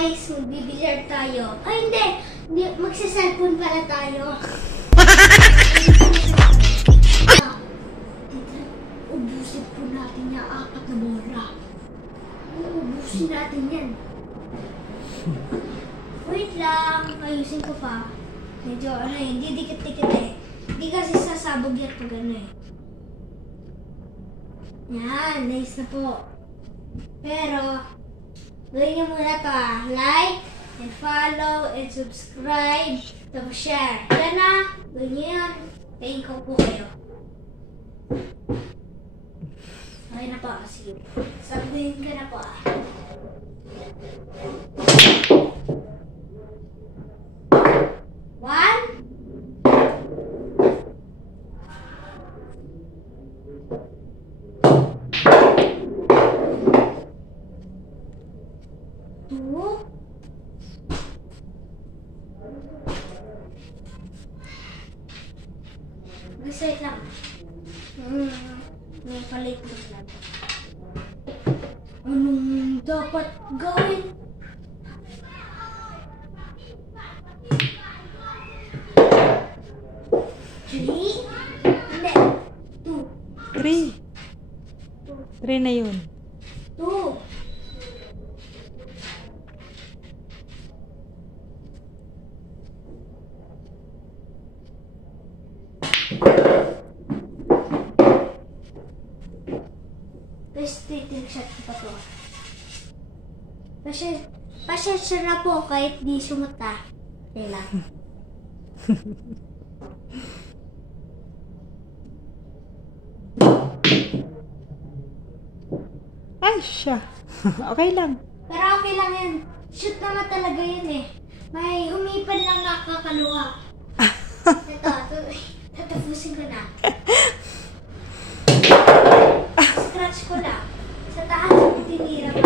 guys, magbibilyar tayo. Ay, hindi. Magsa-cellphone pala tayo. Ubusin po natin yung 4 na bola. Ubusin natin yan. Wait lang. Ayusin ko pa. Medyo hindi dikit-dikit eh. Hindi kasi sasabog yan pag ano eh. Yan, nice na po. Pero, gawin niyo muna ito like, and follow, and subscribe, tapos share. Yan na, gawin niyo yan. Thank you po kayo. Okay na po, sige. Sabihin ka na po One. Two. Wait lang. May palit lang. Anong dapat gawin? Three? Hindi. Two. Three. Three na yun. Two. Tapos titig shot ko pa to. Pasensya na po kahit di sumuta. Tila. Ay, siya. Okay lang. Pero okay lang yan. Shoot naman talaga yun eh. May umipad lang nakakaluwa. Ito, tatapusin ko na. Scratch ko lang. Sa taas, tinira ko.